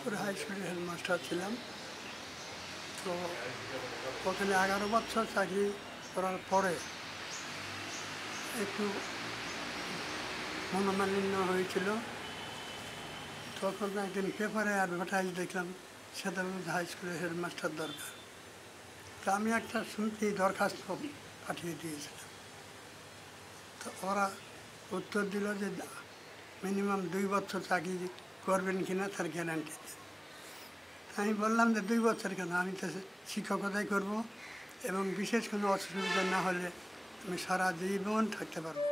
মোহাম্মদপুর হাই স্কুলের হেডমাস্টার ছিলাম। তো ওখানে 11 বছর চাকরি করার পরে একটু মনোমালিন্য হয়েছিল। তখন একদিন পেপারে অ্যাডভার্টাইজ দেখলাম সেদাবুদ হাই স্কুলের হেডমাস্টার দরকার। তা আমি একটা শুনতে দরখাস্ত পাঠিয়ে দিয়েছিলাম। তো ওরা উত্তর দিল যে মিনিমাম 2 বছর চাকরি করবেন কিনা তার গ্যারান্টি দেন। আমি বললাম যে 2 বছর কেন, আমি তো শিক্ষকতাই করব এবং বিশেষ কোনো অসুবিধা না হলে আমি সারা জীবন থাকতে পারবো।